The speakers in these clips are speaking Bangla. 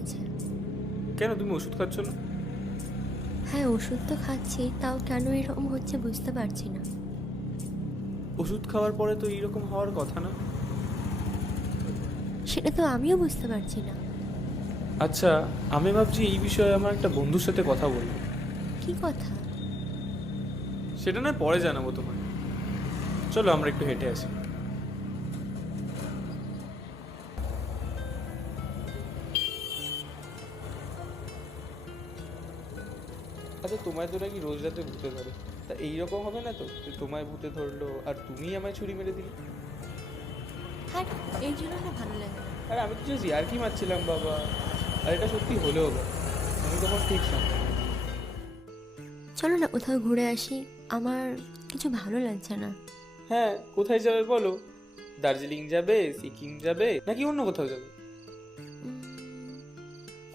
আছে। কেন তুমি ওষুধ খাচ্ছ না? হ্যাঁ, ওষুধ তো খাচ্ছি, তাও কেন এরকম হচ্ছে বুঝতে পারছি না। ওষুধ খাওয়ার পরে তো এইরকম হওয়ার কথা না। সেটা তো আমিও বুঝতে পারছি না। আচ্ছা, আমি ভাবছি এই বিষয়ে আমার একটা বন্ধুর সাথে কথা বলবো। কি কথা? সেটা নয় পরে জানাবো তোমাকে। চলো আমরা একটু হেঁটে আসি। আচ্ছা, তোমায় তো নাকি রোজ রাতে ভূতে ধরে, তা এইরকম হবে না তো যে তোমায় ভূতে ধরলো আর তুমিই আমায় ছুরি মেরে দিলে? হ্যাঁ, এই জন্য না ভালো লাগে না। আর আমি তো জাস্ট ইয়ার্কি মারছিলাম বাবা। আর এটা সত্যি হলেও বা আমি তখন ঠিক সামনে। চলো না কোথাও ঘুরে আসি, আমার কিছু ভালো লাগছে না। হ্যাঁ, কোথায় যাবে বলো? দার্জিলিং যাবে, সিকিম যাবে, নাকি অন্য কোথাও যাবে? উম,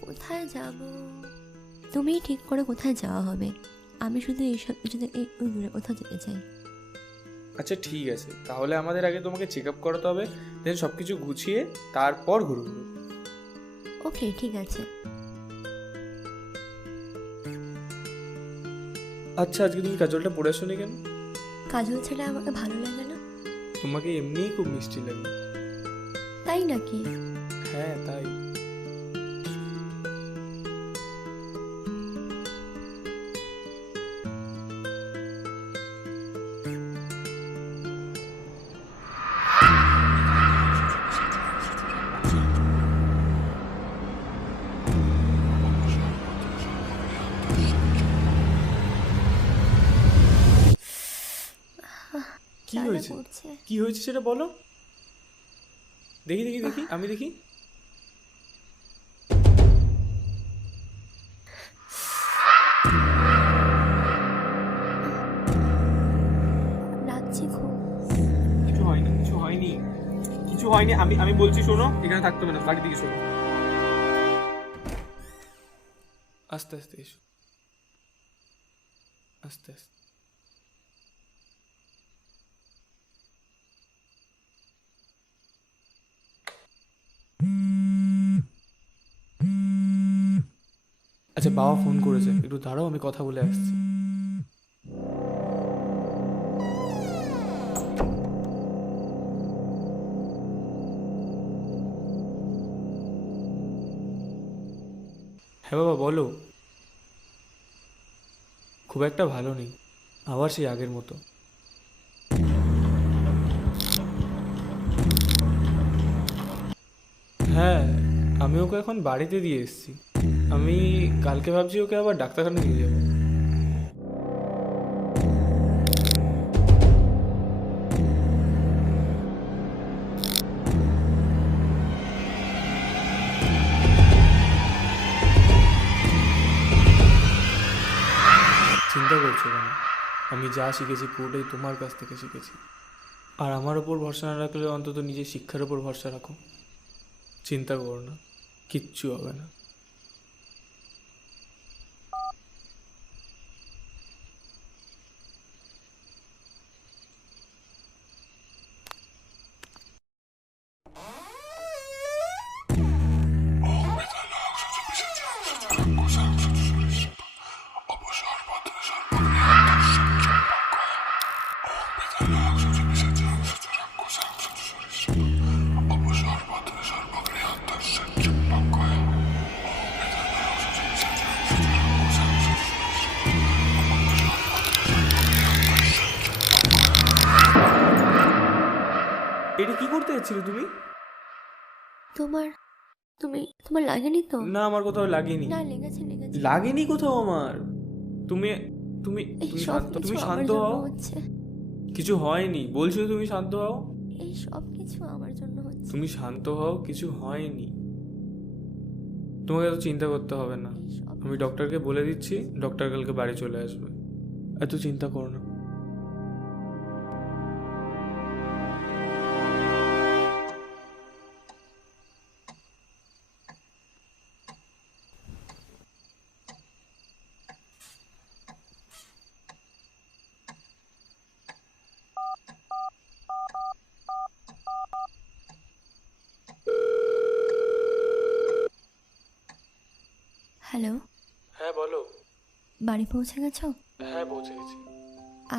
কোথায় যাব? তুমিই ঠিক করে কোথায় যাওয়া হবে। আমি শুধু এইসব কিছুতে ওই দূরে কোথাও যেতে চাই। আচ্ছা ঠিক আছে, তাহলে আমাদের আগে তোমাকে চেক আপ করাতে হবে, দেন সব কিছু গুছিয়ে তারপর ঘুরবো। ওকে, ঠিক আছে। আচ্ছা, আজকে তুমি কাজলটা পরে আসোনি কেন? কাজল ছাড়া আমাকে ভালো লাগে না। তোমাকে এমনিই খুব মিষ্টি লাগে। তাই নাকি? হ্যাঁ তাই। কি জ্বালা হয়েছে? করছে। কি হয়েছে সেটা বলো। দেখি দেখি দেখি, আমি দেখি। লাগছে খুব। কিছু হয়নি, কিছু হয়নি, কিছু হয়নি। আমি আমি বলছি শোনো, এখানে থাকতে হবে না, বাড়ির দিকে শোনো। আস্তে আস্তে এসো, আস্তে আস্তে। আচ্ছা, বাবা ফোন করেছে, একটু দাঁড়াও, আমি কথা বলে আসছি। হ্যাঁ বাবা বলো। খুব একটা ভালো নেই, আবার সেই আগের মতো। হ্যাঁ, আমি ওকে এখন বাড়িতে দিয়ে এসেছি। আমি কালকে ভাবছি ওকে আবার ডাক্তারখানা নিয়ে যাবো। চিন্তা করছো কেন? আমি যা শিখেছি পুরোটাই তোমার কাছ থেকে শিখেছি। আর আমার ওপর ভরসা না রাখলে অন্তত নিজের শিক্ষার ওপর ভরসা রাখো। চিন্তা করো না, কিচ্ছু হবে না। এটা কি করতে যাচ্ছিলে তুমি? তোমার তোমার লাগেনি তো? না, আমার কোথাও লাগেনি। না, লেগেছে লেগেছে। লাগেনি কোথাও আমার। তুমি তুমি এই তুমি সব শান্ত, কিছু তুমি আমার শান্ত জন্য হও। হচ্ছে। কিছু হয়নি বলছো, তুমি শান্ত হও। এই সব কিছু আমার জন্য হচ্ছে। তুমি শান্ত হও, কিছু হয়নি। তোমাকে এত চিন্তা করতে হবে না। এই সব আমি ডক্টরকে বলে দিচ্ছি, ডক্টর কালকে বাড়ি চলে আসবে। এত চিন্তা করো না। হ্যালো, হ্যাঁ বলো। বাড়ি পৌঁছে গেছো? হ্যাঁ পৌঁছে গেছি।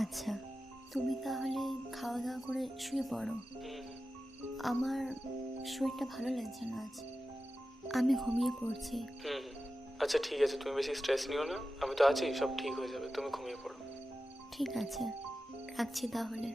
আচ্ছা, তুমি তাহলে খাওয়া দাওয়া করে শুয়ে পড়ো। আমার শরীরটা ভালো লাগছে না আজ, আমি ঘুমিয়ে পড়ছি। আচ্ছা ঠিক আছে, তুমি বেশি স্ট্রেস নিও না, আমি তো আছি, সব ঠিক হয়ে যাবে, তুমি ঘুমিয়ে পড়ো। ঠিক আছে, রাখছি তাহলে।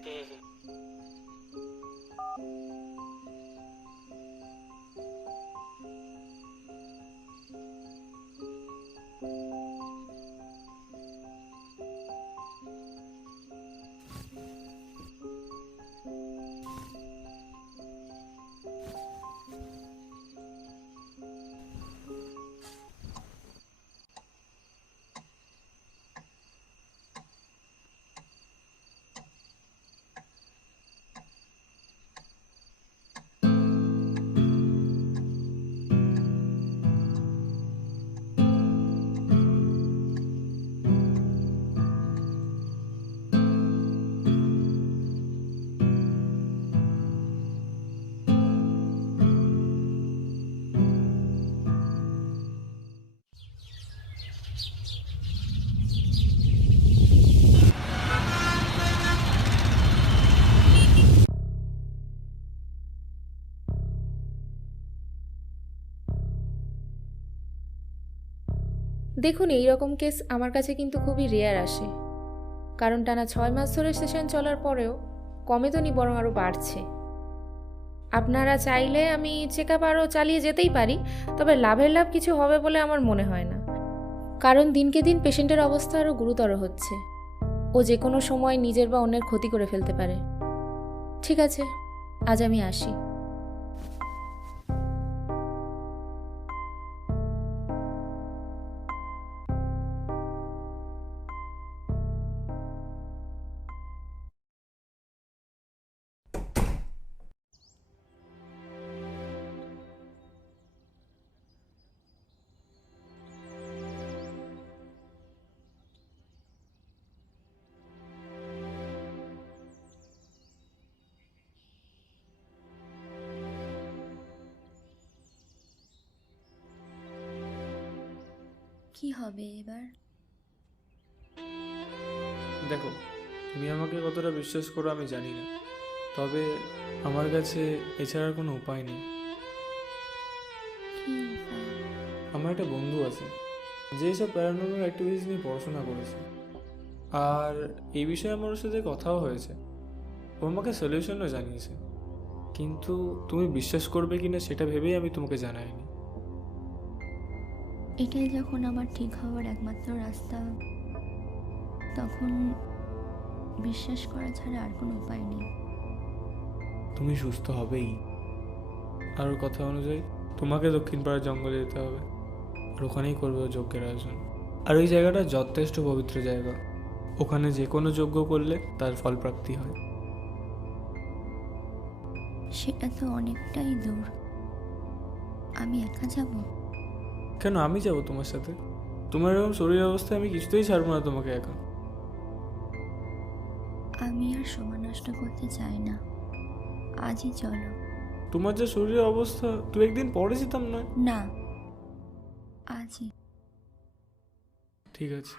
দেখুন, এই রকম কেস আমার কাছে কিন্তু খুবই রেয়ার আসে, কারণ টানা 6 মাস ধরে সেশন চলার পরেও কমে তো নি, বরং আরও বাড়ছে। আপনারা চাইলে আমি চেক আপ আরও চালিয়ে যেতেই পারি, তবে লাভের লাভ কিছু হবে বলে আমার মনে হয় না, কারণ দিনকে দিন পেশেন্টের অবস্থা আরও গুরুতর হচ্ছে। ও যে কোনো সময় নিজের বা অন্যের ক্ষতি করে ফেলতে পারে। ঠিক আছে, আজ আমি আসি। কি হবে এবার? দেখো, তুমি আমাকে কতটা বিশ্বাস করো আমি জানি না, তবে আমার কাছে এছাড়ার কোনো উপায় নেই। কি উপায়? আমার একটা বন্ধু আছে যে সব প্যারানর্মাল অ্যাক্টিভিটিস নিয়ে পড়াশোনা করেছে, আর এই বিষয়ে আমার ওর সাথে কথাও হয়েছে। ও আমাকে সলিউশনও জানিয়েছে, কিন্তু তুমি বিশ্বাস করবে কিনা সেটা ভেবেই আমি তোমাকে জানাইনি। এটাই যখন আমার ঠিক হওয়ার একমাত্র রাস্তা, তখন বিশ্বাস করা ছাড়া আর কোনো উপায় নেই। তুমি সুস্থ হবেই। আর ওর কথা অনুযায়ী তোমাকে দক্ষিণ পাড়ার জঙ্গলে যেতে হবে, আর ওখানেই করবে ও যজ্ঞের আয়োজন। আর ওই জায়গাটা যথেষ্ট পবিত্র জায়গা, ওখানে যে কোনো যজ্ঞ করলে তার ফল প্রাপ্তি হয়। সেটা তো অনেকটাই দূর, আমি একা যাব? কেন, আমি যাব তোমার সাথে। তোমার এরকম শরীর অবস্থায় আমি কিছুতেই ছাড়বো না তোমাকে একা। আমি আর সময় নষ্ট করতে চাই না, আজই চলো। তোমার যে শরীরের অবস্থা, দু একদিন পরে যেতাম নয়? না, আজই। ঠিক আছে।